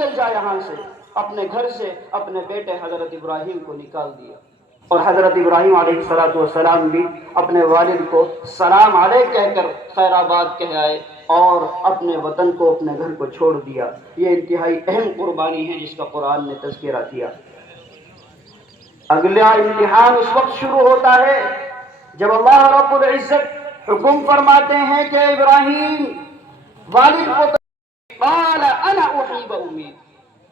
نکل جا یہاں سے، اپنے گھر سے اپنے بیٹے حضرت ابراہیم کو نکال دیا۔ اور حضرت ابراہیم علیہ السلام بھی اپنے والد کو سلام علیک کہہ کر خیر آباد کہہ آئے اور اپنے وطن کو، اپنے گھر کو چھوڑ دیا۔ یہ انتہائی اہم قربانی ہے جس کا قرآن نے تذکرہ کیا۔ اگلا امتحان اس وقت شروع ہوتا ہے جب اللہ رب العزت حکم فرماتے ہیں کہ ابراہیم والد کو قال انا احیی و امیت۔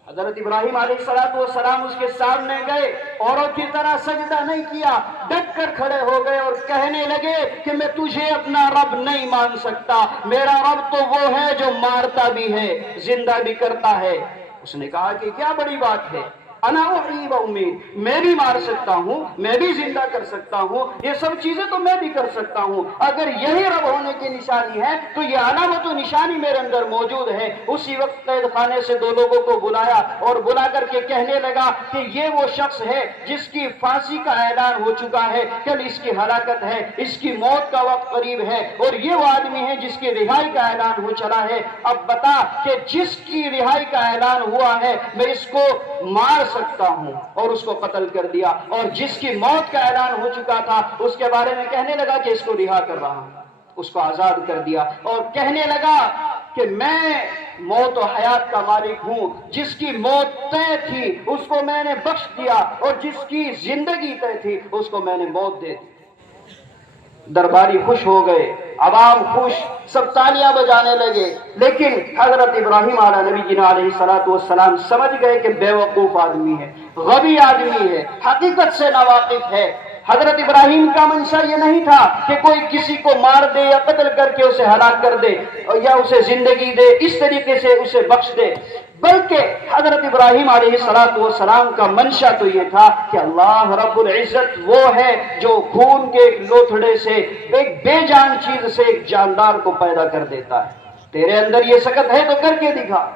حضرت ابراہیم علیہ السلام اس کے سامنے گئے، اوروں کی طرح سجدہ نہیں کیا، ڈٹ کر کھڑے ہو گئے اور کہنے لگے کہ میں تجھے اپنا رب نہیں مان سکتا، میرا رب تو وہ ہے جو مارتا بھی ہے، زندہ بھی کرتا ہے۔ اس نے کہا کہ کیا بڑی بات ہے، انا احیی و امیت، میں بھی مار سکتا ہوں، میں بھی زندہ کر سکتا ہوں، یہ سب چیزیں تو میں بھی کر سکتا ہوں۔ اگر یہی رب ہونے کی نشانی ہے تو یہ علامت و نشانی میرے اندر موجود ہے۔ اسی وقت قید خانے سے دو لوگوں کو بلایا اور بلا کر کے کہنے لگا کہ یہ وہ شخص ہے جس کی پھانسی کا اعلان ہو چکا ہے، کل اس کی ہلاکت ہے، اس کی موت کا وقت قریب ہے، اور یہ وہ آدمی ہے جس کی رہائی کا اعلان ہو چلا ہے۔ اب بتا کہ جس کی رہائی کا اعلان ہوا ہے میں اس کو مار سکتا ہوں، اور اس کو قتل کر دیا، اور جس کی موت کا اعلان ہو چکا تھا اس کے بارے میں کہنے لگا کہ اس کو رہا کر رہا ہوں، اس کو آزاد کر دیا، اور کہنے لگا کہ میں موت و حیات کا مالک ہوں، جس کی موت طے تھی اس کو میں نے بخش دیا، اور جس کی زندگی طے تھی اس کو میں نے موت دے دی۔ درباری خوش ہو گئے، عوام خوش، سب تالیاں بجانے لگے، لیکن حضرت ابراہیم علیہ السلام سمجھ گئے کہ بے وقوف آدمی ہے، غبی آدمی ہے، حقیقت سے ناواقف ہے۔ حضرت ابراہیم کا منشا یہ نہیں تھا کہ کوئی کسی کو مار دے یا قتل کر کے اسے ہلاک کر دے یا اسے زندگی دے، اس طریقے سے اسے بخش دے، بلکہ حضرت ابراہیم علیہ السلام کا منشا تو یہ تھا کہ اللہ رب العزت وہ ہے جو خون کے ایک لوتھڑے سے، ایک بے جان چیز سے ایک جاندار کو پیدا کر دیتا ہے۔ تیرے اندر یہ سکت ہے تو کر کے دکھا۔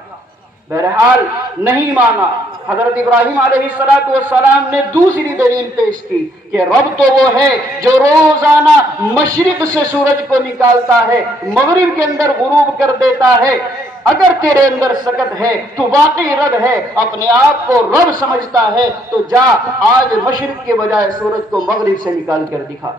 بہرحال نہیں مانا۔ حضرت ابراہیم علیہ السلام نے دوسری دلیل پیش کی کہ رب تو وہ ہے جو روزانہ مشرق سے سورج کو نکالتا ہے، مغرب کے اندر غروب کر دیتا ہے۔ اگر تیرے اندر سکت ہے تو واقعی رب ہے، اپنے آپ کو رب سمجھتا ہے تو جا آج مشرق کے بجائے سورج کو مغرب سے نکال کر دکھا۔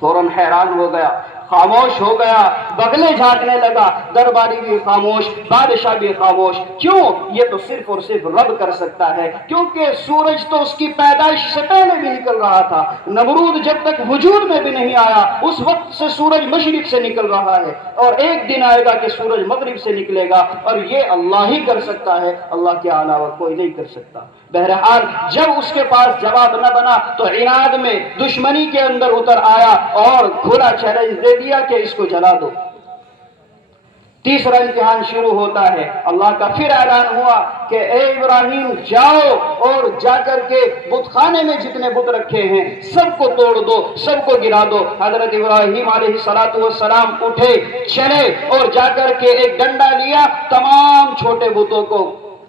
فوراً حیران ہو گیا، خاموش ہو گیا، بغلے جھانکنے لگا، درباری بھی خاموش، بادشاہ بھی خاموش۔ کیوں؟ یہ تو صرف اور صرف رب کر سکتا ہے، کیونکہ سورج تو اس کی پیدائش سے پہلے بھی نکل رہا تھا، نمرود جب تک وجود میں بھی نہیں آیا اس وقت سے سورج مشرق سے نکل رہا ہے، اور ایک دن آئے گا کہ سورج مغرب سے نکلے گا، اور یہ اللہ ہی کر سکتا ہے، اللہ کے علاوہ کوئی نہیں کر سکتا۔ بہرحال جب اس کے پاس جواب نہ بنا تو عناد میں دشمنی کے اندر اتر آیا اور کھلا چیلنج دے دیا کہ اس کو جلا دو۔ تیسرا امتحان شروع ہوتا ہے، اللہ کا پھر اعلان ہوا کہ اے ابراہیم جاؤ اور جا کر کے بت خانے میں جتنے بت رکھے ہیں سب کو توڑ دو، سب کو گرا دو۔ حضرت ابراہیم علیہ السلام اٹھے، چلے اور جا کر کے ایک ڈنڈا لیا، تمام چھوٹے بتوں کو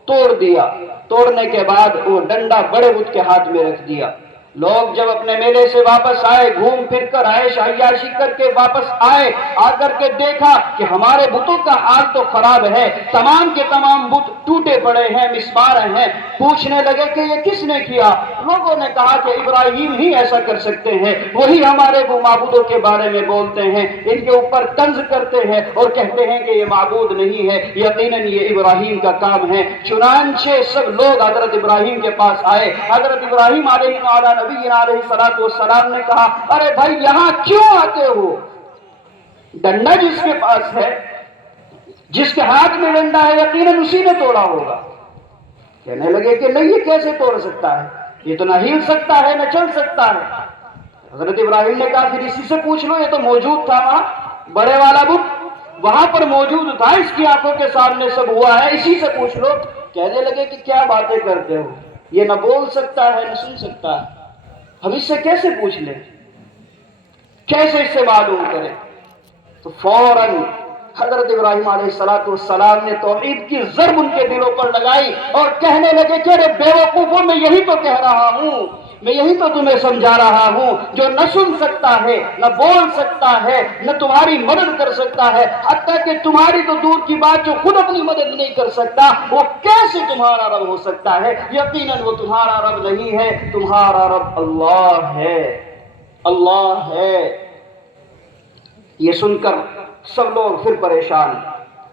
توڑ دیا۔ توڑنے کے بعد وہ ڈنڈا بڑے بت کے ہاتھ میں رکھ دیا۔ لوگ جب اپنے میلے سے واپس آئے، گھوم پھر کر عیش عیاشی کر کے واپس آئے، آ کر کے دیکھا کہ ہمارے بتوں کا حال تو خراب ہے، تمام کے تمام بت ٹوٹے پڑے ہیں، مسمار ہیں۔ پوچھنے لگے کہ یہ کس نے کیا؟ لوگوں نے کہا کہ ابراہیم ہی ایسا کر سکتے ہیں، وہی ہمارے وہ معبودوں کے بارے میں بولتے ہیں، ان کے اوپر طنز کرتے ہیں اور کہتے ہیں کہ یہ معبود نہیں ہے، یقیناً یہ ابراہیم کا کام ہے۔ چنانچہ سب لوگ حضرت ابراہیم کے پاس آئے۔ حضرت ابراہیم علیہ السلام نے کہا ارے بھائی یہاں کیوں آتے ہو؟ ڈنڈا جس کے پاس ہے، جس کے ہاتھ میں ڈنڈا ہے، یقیناً اسی نے توڑا ہوگا۔ کہنے لگے کہ نہیں، یہ کیسے توڑ سکتا ہے، یہ تو نہ ہل سکتا ہے نہ چل سکتا ہے۔ حضرت ابراہیم نے کہا پھر اسی سے پوچھ لو، یہ تو موجود تھا وہاں، بڑے والا بت وہاں پر موجود تھا، اس کی آنکھوں کے سامنے سب ہوا ہے، اسی سے پوچھ لو۔ کہنے لگے کہ کیا باتیں کرتے ہو، یہ نہ بول سکتا ہے نہ سن سکتا ہے، ہم اس سے کیسے پوچھ لیں، کیسے اس سے معلوم کریں؟ تو فوراً حضرت ابراہیم علیہ السلام نے توحید کی ضرب ان کے دلوں پر لگائی اور کہنے لگے کہ ارے بے وقوفوں، میں یہی تو کہہ رہا ہوں، میں یہی تو تمہیں سمجھا رہا ہوں، جو نہ سن سکتا ہے، نہ بول سکتا ہے، نہ تمہاری مدد کر سکتا ہے، حتیٰ کہ تمہاری تو دور کی بات، جو خود اپنی مدد نہیں کر سکتا، وہ کیسے تمہارا رب ہو سکتا ہے؟ یقیناً وہ تمہارا رب نہیں ہے، تمہارا رب اللہ ہے، اللہ ہے۔ یہ سن کر سب لوگ پھر پریشان۔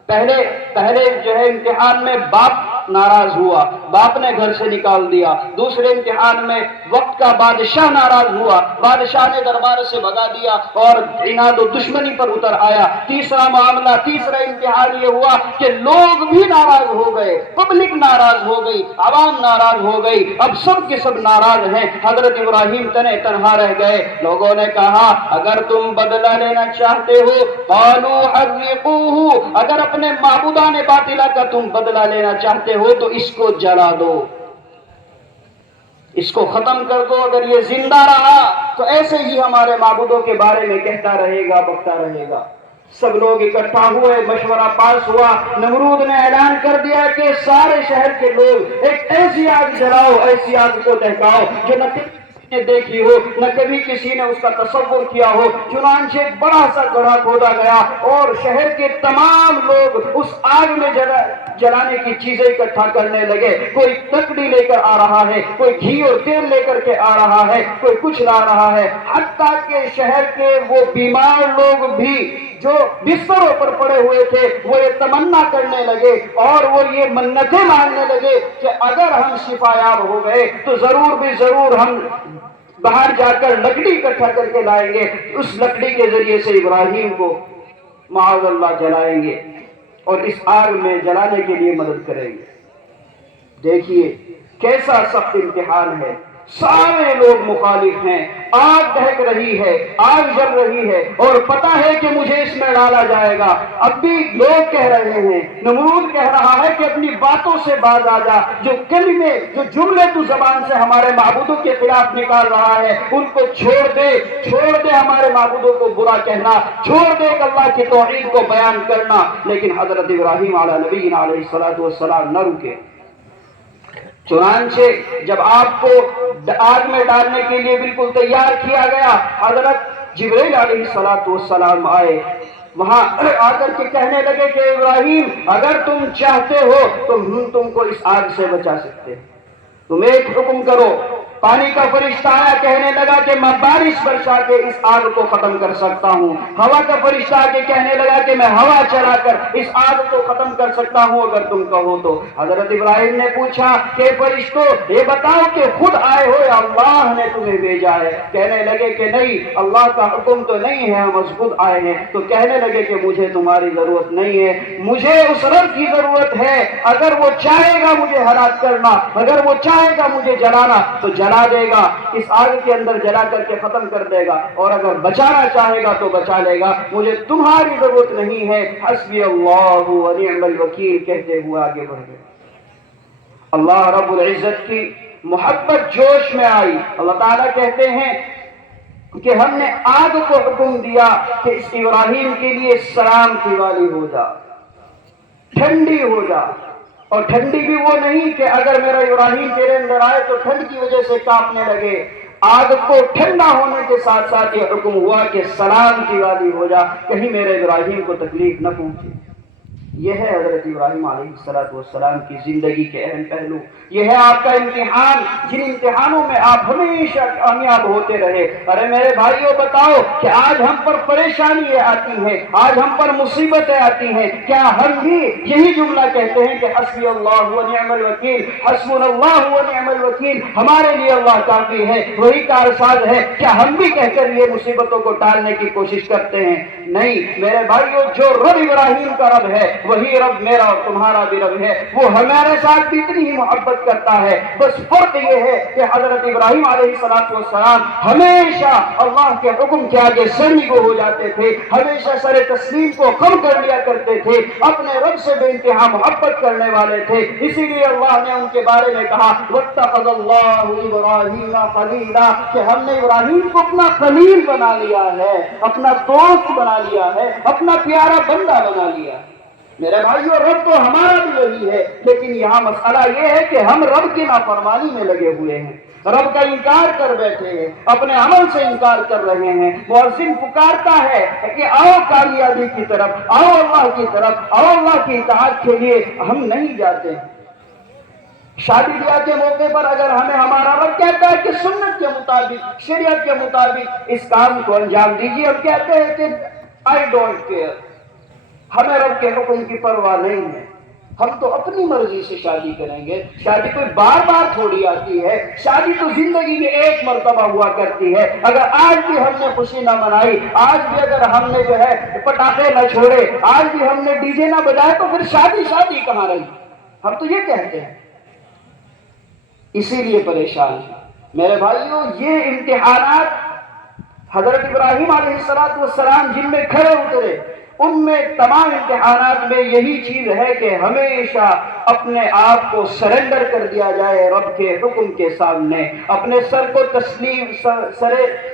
پہلے جو ہے امتحان میں باپ ناراض ہوا، باپ نے گھر سے نکال دیا۔ دوسرے امتحان میں وقت کا بادشاہ ناراض ہوا، بادشاہ نے دربار سے بھگا دیا اور عناد و دشمنی پر اتر آیا۔ تیسرا امتحان یہ ہوا کہ لوگ بھی ناراض ہو گئے، پبلک ناراض ہو گئی، عوام ناراض ہو گئی، اب سب کے سب ناراض ہیں۔ حضرت ابراہیم تنہا رہ گئے۔ لوگوں نے کہا اگر تم بدلہ لینا چاہتے ہو، قالوا حرقوہ، اگر اپنے معبودان باطلہ کا تم بدلہ لینا چاہتے ہو تو اس کو جلا دو، اس کو ختم کر دو۔ اگر یہ زندہ رہا تو ایسے ہی ہمارے معبودوں کے بارے میں کہتا رہے گا، بکتا رہے گا۔ سب لوگ اکٹھا ہوئے، مشورہ پاس ہوا۔ نمرود نے اعلان کر دیا کہ سارے شہر کے لوگ ایک ایسی آگ جلاؤ، ایسی آگ کو دہکاؤ جو نہ نے دیکھی ہو، نہ کبھی کسی نے اس کا تصور کیا ہو۔ چنانچہ ایک بڑا سا گڑھا کھودا گیا اور شہر کے تمام لوگ اس آگ میں جلانے کی چیزیں اکٹھا کرنے لگے۔ کوئی تکڑی لے کر آ رہا ہے، کوئی گھی اور تیل لے کر کے آ رہا ہے، کوئی کچھ لا رہا ہے، حتیٰ کہ شہر کے وہ بیمار لوگ بھی جو بستروں پر پڑے ہوئے تھے، وہ یہ تمنا کرنے لگے اور وہ یہ منتیں مانگنے لگے کہ اگر ہم شفا یاب ہو گئے تو ضرور بھی ضرور ہم باہر جا کر لکڑی اکٹھا کر کے لائیں گے، اس لکڑی کے ذریعے سے ابراہیم کو معاذ اللہ جلائیں گے اور اس آگ میں جلانے کے لیے مدد کریں گے۔ دیکھیے کیسا سخت امتحان ہے، سارے لوگ مخالف ہیں، آگ دہک رہی ہے، آگ جل رہی ہے اور پتہ ہے کہ مجھے اس میں ڈالا جائے گا۔ اب بھی لوگ کہہ رہے ہیں، نمرود کہہ رہا ہے کہ اپنی باتوں سے باز آ جا، جو کلمے جو جملے تو زبان سے ہمارے معبودوں کے خلاف نکال رہا ہے ان کو چھوڑ دے، ہمارے معبودوں کو برا کہنا چھوڑ دے، اللہ کی توحید کو بیان کرنا۔ لیکن حضرت ابراہیم علیہ نبینا علیہ الصلوۃ والسلام نہ رکے۔ چنانچہ جب آپ کو آگ میں ڈالنے کے لیے بالکل تیار کیا گیا، حضرت جبرائیل علیہ الصلوۃ والسلام آئے، وہاں آ کر کے کہنے لگے کہ ابراہیم اگر تم چاہتے ہو تو ہم تم کو اس آگ سے بچا سکتے ہیں، تم ایک حکم کرو۔ پانی کا فرشتہ آیا، کہنے لگا کہ میں بارش برسا کے اس آگ کو ختم کر سکتا ہوں۔ ہوا کا فرشتہ آ کے کہنے لگا کہ میں ہوا چلا کر اس آگ کو ختم کر سکتا ہوں اگر تم کہو تو۔ حضرت ابراہیم نے پوچھا کہ فرشتوں یہ بتاؤ کہ خود آئے ہو یا اللہ نے تمہیں بھیجا ہے؟ کہنے لگے کہ نہیں، اللہ کا حکم تو نہیں ہے، ہم خود آئے ہیں۔ تو کہنے لگے کہ مجھے تمہاری ضرورت نہیں ہے، مجھے اس رب کی ضرورت ہے، اگر وہ چاہے گا مجھے ہلاک کرنا، اگر وہ چاہے گا مجھے جلانا تو جلا دے گا، اس آگ کے اندر جلا کر کے ختم کر دے گا، اور اگر بچانا چاہے گا تو بچا لے گا، مجھے تمہاری ضرورت نہیں ہے۔ حسبی اللہ و نعم الوکیل کہتے ہوئے آگے بڑھ گئے۔ اللہ رب العزت کی محبت جوش میں آئی۔ اللہ تعالیٰ کہتے ہیں کہ ہم نے آگ کو حکم دیا کہ اس ابراہیم کے لیے سلام کی والی ہو جا، ٹھنڈی ہو جا، اور ٹھنڈی بھی وہ نہیں کہ اگر میرا ابراہیم تیرے اندر آئے تو ٹھنڈ کی وجہ سے کانپنے لگے۔ آگ کو ٹھنڈا ہونے کے ساتھ ساتھ یہ حکم ہوا کہ سلام کی وادی ہو جا، کہیں میرے ابراہیم کو تکلیف نہ پہنچے۔ یہ ہے حضرت ابراہیم علیہ السلام کی زندگی کے اہم پہلو، یہ ہے آپ کا امتحان، جن امتحانوں میں آپ ہمیشہ کامیاب ہوتے رہے۔ ارے میرے بھائیوں بتاؤ کہ آج ہم پر پریشانیاں آتی ہیں، آج ہم پر مصیبتیں آتی ہیں، کیا ہم بھی یہی جملہ کہتے ہیں کہ حسبی اللہ و نعم الوکیل، حسبنا اللہ و نعم الوکیل، ہمارے لیے اللہ کافی ہے، وہی کارساز ہے؟ کیا ہم بھی کہہ کر یہ مصیبتوں کو ٹالنے کی کوشش کرتے ہیں؟ نہیں میرے بھائیوں، جو رب ابراہیم کا رب ہے وہی رب میرا اور تمہارا بھی رب ہے، وہ ہمارے ساتھ بھی اتنی ہی محبت کرتا ہے۔ بس فرق یہ ہے کہ حضرت ابراہیم علیہ السلام ہمیشہ اللہ کے حکم کے آگے سرنگو ہو جاتے تھے، ہمیشہ سر تسلیم کو کم کر لیا کرتے تھے، اپنے رب سے بے انتہا محبت کرنے والے تھے۔ اسی لیے اللہ نے ان کے بارے میں کہا واتخذ اللہ ابراہیم خلیلا، کہ ہم نے ابراہیم کو اپنا خلیل بنا لیا ہے، اپنا دوست بنا لیا ہے، اپنا پیارا بندہ بنا لیا ہے۔ میرے بھائیو رب تو ہمارا بھی وہی ہے، لیکن یہاں مسئلہ یہ ہے کہ ہم رب کی نافرمانی میں لگے ہوئے ہیں، رب کا انکار کر بیٹھے ہیں، اپنے عمل سے انکار کر رہے ہیں۔ مؤذن پکارتا ہے کہ آؤ کامیابی کی طرف، آؤ اللہ کی طرف، آؤ اللہ کی اطاعت کے لیے، ہم نہیں جاتے۔ شادی بیاہ کے موقع پر اگر ہمیں ہمارا رب کہتا ہے کہ سنت کے مطابق، شریعت کے مطابق اس کام کو انجام دیجیے، ہم کہتے ہیں کہ آئی ڈونٹ کیئر، ہمیں رب کے حکم کی پرواہ نہیں ہے، ہم تو اپنی مرضی سے شادی کریں گے۔ شادی کوئی بار بار تھوڑی آتی ہے، شادی تو زندگی میں ایک مرتبہ ہوا کرتی ہے۔ اگر آج بھی ہم نے خوشی نہ منائی، آج بھی اگر ہم نے جو ہے پٹاخے نہ چھوڑے، آج بھی ہم نے ڈی جے نہ بجائے، تو پھر شادی کہاں رہی؟ ہم تو یہ کہتے ہیں، اسی لیے پریشان ہیں میرے بھائیوں۔ یہ امتحانات حضرت ابراہیم علیہ السلام جن میں کھڑے اترے، ان میں تمام امتحانات میں یہی چیز ہے کہ ہمیشہ اپنے آپ کو سرنڈر کر دیا جائے رب کے حکم کے سامنے، اپنے سر کو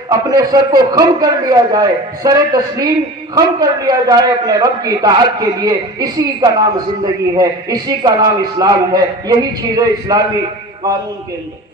اپنے سر کو خم کر لیا جائے، سر تسلیم خم کر لیا جائے اپنے رب کی اطاعت کے لیے۔ اسی کا نام زندگی ہے، اسی کا نام اسلام ہے، یہی چیز ہے اسلامی قانون کے اندر۔